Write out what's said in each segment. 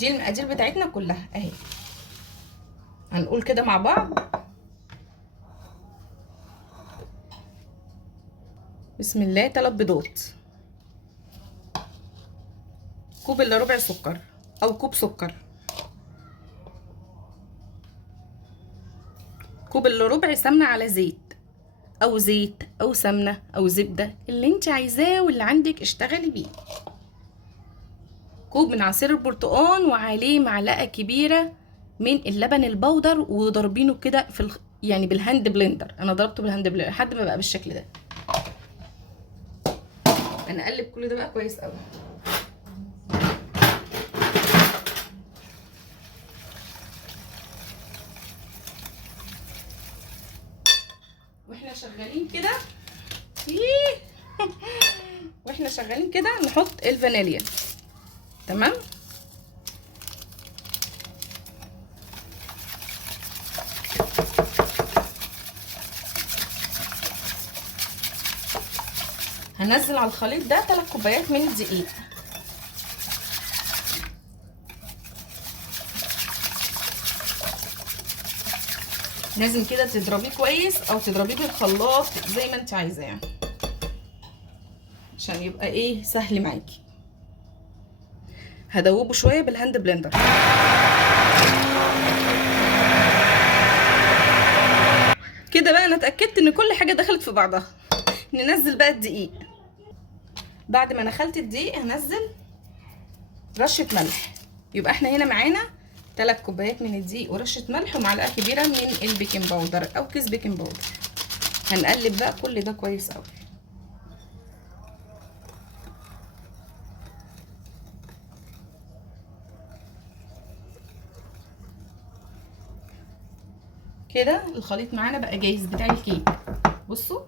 دي المقادير بتاعتنا كلها اهي. هنقول كده مع بعض. بسم الله. 3 بيضات، كوب الا ربع سكر او كوب سكر، كوب الا ربع سمنه على زيت او سمنه او زبده اللي انت عايزاه واللي عندك اشتغلي بيه. كوب من عصير البرتقال وعليه معلقه كبيره من اللبن البودر، وضربينه كده يعني بالهاند بلندر. انا ضربته بالهاند بلندر لحد ما بقى بالشكل ده. انا اقلب كل ده بقى كويس قوي. واحنا شغالين كده واحنا شغالين كده نحط الفانيليا. تمام. هنزل على الخليط ده 3 كوبايات من الدقيق. لازم كده تضربيه كويس او تضربيه بالخلاط زي ما انت عايزاه يعني، عشان يبقى ايه سهل معاكي. هدوبه شويه بالهاند بلندر. كده بقى انا اتاكدت ان كل حاجه دخلت في بعضها. ننزل بقى الدقيق. بعد ما نخلت الدقيق هنزل رشه ملح. يبقى احنا هنا معانا 3 كوبايات من الدقيق ورشه ملح ومعلقه كبيره من البيكنج باودر او كيس بيكنج باودر. هنقلب بقى كل ده كويس قوي. كده الخليط معانا بقى جاهز بتاع الكيك. بصوا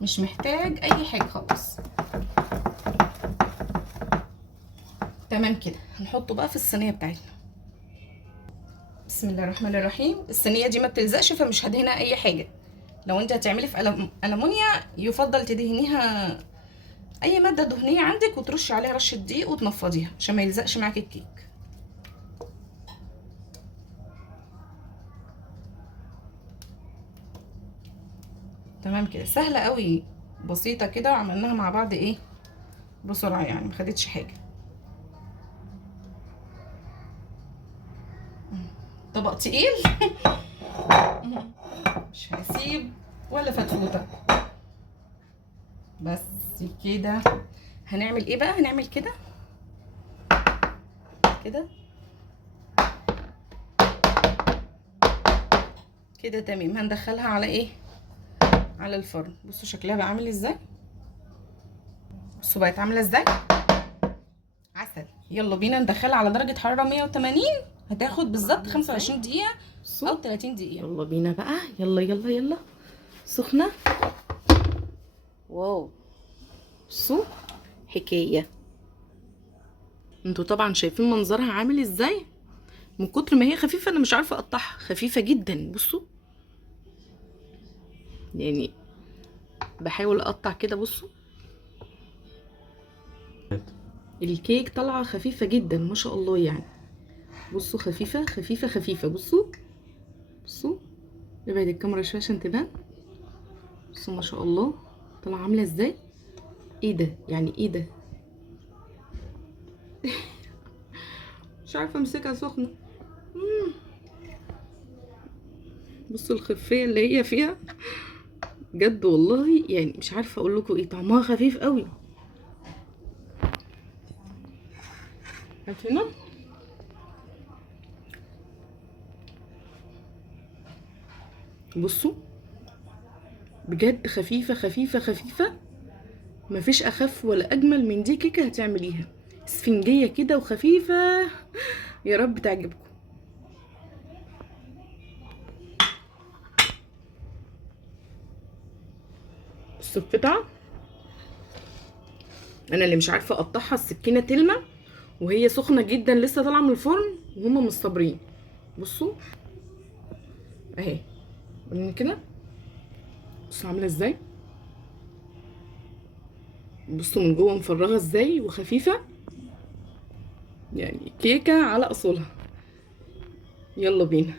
مش محتاج اي حاجه خالص. تمام كده. هنحطه بقى في الصينيه بتاعتنا. بسم الله الرحمن الرحيم. الصينيه دي ما بتلزقش فمش هدهنها اي حاجه. لو انت هتعملي في ألمونيا يفضل تدهنيها اي ماده دهنيه عندك وترشي عليها رشه دقيق وتنفضيها عشان ما يلزقش معاكي الكيك. تمام كده. سهله قوي بسيطه كده، وعملناها مع بعض ايه بسرعه يعني، ما خدتش حاجه. طبق تقيل مش هسيب ولا فتفوته. بس كده. هنعمل ايه بقى؟ هنعمل كده كده كده. تمام. هندخلها على ايه؟ على الفرن. بصوا شكلها بقى عامل ازاي. بصوا بقت عامله ازاي عسل. يلا بينا ندخلها على درجه حراره 180. هتاخد بالظبط 25 دقيقه او 30 دقيقه. يلا بينا بقى. يلا يلا يلا. سخنه. واو. بصوا حكايه. انتوا طبعا شايفين منظرها عامل ازاي. من كتر ما هي خفيفه انا مش عارفه اقطعها. خفيفه جدا. بصوا يعني بحاول اقطع كده. بصوا الكيك طالعه خفيفه جدا ما شاء الله يعني. بصوا خفيفه خفيفه خفيفه. بصوا بصوا. ابعد الكاميرا شويه عشان تبان. بصوا ما شاء الله طالعه عامله ازاي. ايه ده يعني ايه ده مش عارفه امسكها سخنه. بصوا الخفيه اللي هي فيها بجد والله يعني مش عارفه اقول لكم ايه. طعمها خفيف قوي. عارفين بصوا بجد خفيفه خفيفه خفيفه. مفيش اخف ولا اجمل من دي كيكه هتعمليها. اسفنجيه كده وخفيفه. يا رب تعجبكم. بصوا القطعه. انا اللي مش عارفه اقطعها السكينه تلمع وهي سخنه جدا لسه طالعه من الفرن وهما مش صابرين. بصوا اهي. قولي كده. بصوا عامله ازاي. بصوا من جوه مفرغه ازاي وخفيفه. يعني كيكة على اصولها. يلا بينا.